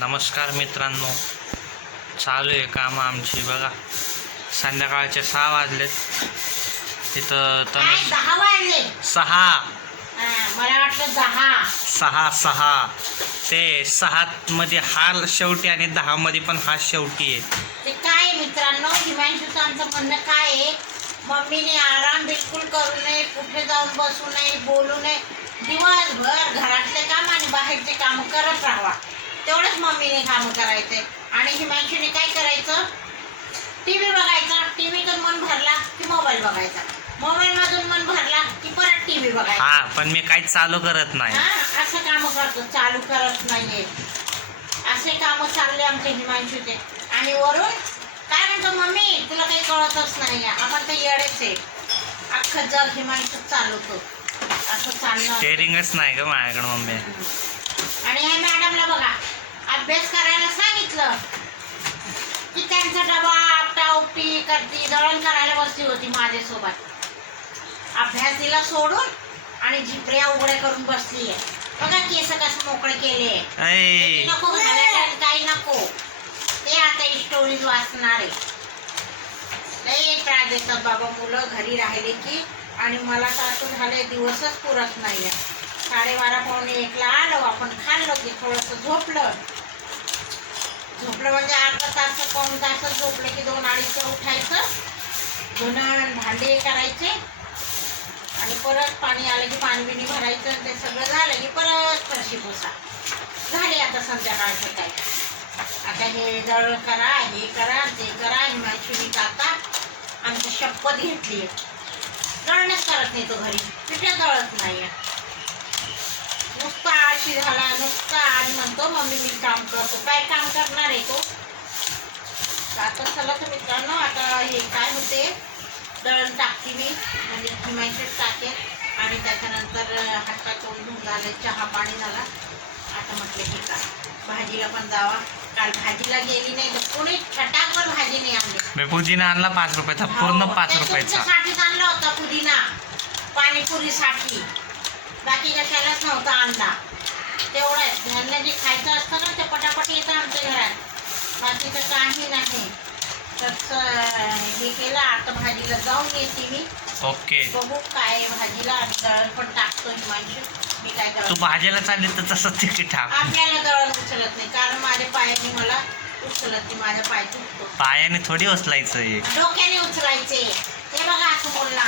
नमस्कार मित्रांनो. चालू आहे कामं आमची बघा. संध्याकाळचे सहा वाजलेत. तिथं वाजले? सहा. मला वाटलं दहा. सहा सहा. ते सहात मध्ये हा शेवटी आणि दहा मध्ये पण हा शेवटी आहे. ते काय मित्रांनो? हिमांशूचं आमचं म्हणणं काय आहे? मम्मीने आराम बिलकुल करू नये कुठे जाऊन बसू नये बोलू नये. दिवसभर घरातले काम आणि बाहेरचे काम करत राहावा. तेवढंच मम्मीने काम करायचे. आणि हिमांशूने काय करायचं? टी व्ही बघायचा. टी व्हीतून मन भरला की मोबाईल बघायचा. मोबाईल मधून मन भरला की परत टी व्ही बघायचा. हा पण मी काहीच चालू करत नाही. हा असं काम करतो. चालू करत नाहीये. असे काम चालले आमचे हिमांशूचे. आणि वरून काय म्हणतो मम्मी? तुला काही कळतच नाही. आपण तर येडेच आहे. अख्खं जग हिमांशू चालवतो. असं स्टेरिंगच नाही का माझ्याकडे मम्मी. आणि ह्या मॅडमला बघा. अभ्यास करायला सांगितलं. की त्यांचा डबा आपटा उपटी करती दळण करायला बसली होती माझ्यासोबत अभ्यास दिला सोडून आणि झिपऱ्या उघड्या करून बसली आहे बघा केस कसं मोकळे केले. नको काही नको. ते आता स्टोरीज वाचणार आहे. लई त्रास देतात बाबा मुलं घरी राहिले की. आणि मला तर असं झालंय दिवसच पुरत नाही साडेबारा पावणे एकला आलो आपण खाल्लो की थोडंसं झोपलं. झोपलं म्हणजे अर्धा तास पाऊन तास झोपलं की दोन अडीच उठायचं. धुणं भांडे करायचे. आणि परत पाणी आलं की पाणी बिणी भरायचं ते सगळं झालं की परत फरशी पोसा. झाली आता संध्याकाळचं काय आता हे जळ करा हे करा ते करा हिमांशुनी काका आमची शपथ घेतली दळणच करत नाही तो घरी. पिठं दळत नाही नुसता आळशी झाला म्हणतो मम्मी मी काम करतो. काय काम करणार आहे तो? आता चला तर मित्रांनो आता हे काय होते? दळण टाकते मी म्हणजे हिमांशूच टाकेल आणि त्याच्यानंतर हातपाय तोंड धुवून झाले चहा पाणी झाला. आता म्हटलं की का भाजीला पण जावा. काल भाजीला गेली नाही तर कोणी छटाकवर भाजी नाही आणली. मी पुदिना आणला पाच रुपयाचा पूर्ण पाच रुपयाचा. तुमच्यासाठीच आणला होता पुदिना पाणीपुरीसाठी. बाकी कशालाच नव्हता. घरात बाकीचं काही नाही. तर हे केलं आता भाजीला जाऊन येते मी. ओके. बघू काय भाजीला. आणि दळण पण टाकतो हिमांशू. मी काय तू करतो भाजीला चालली तर तसंच टाक. आपल्याला दळण उचलत नाही कारण माझ्या पायाने मला उचलत नाही माझा पाय दुखतो. पायाने थोडी उचलायचं डोक्याने उचलायचे. ते बघा असं बोलला.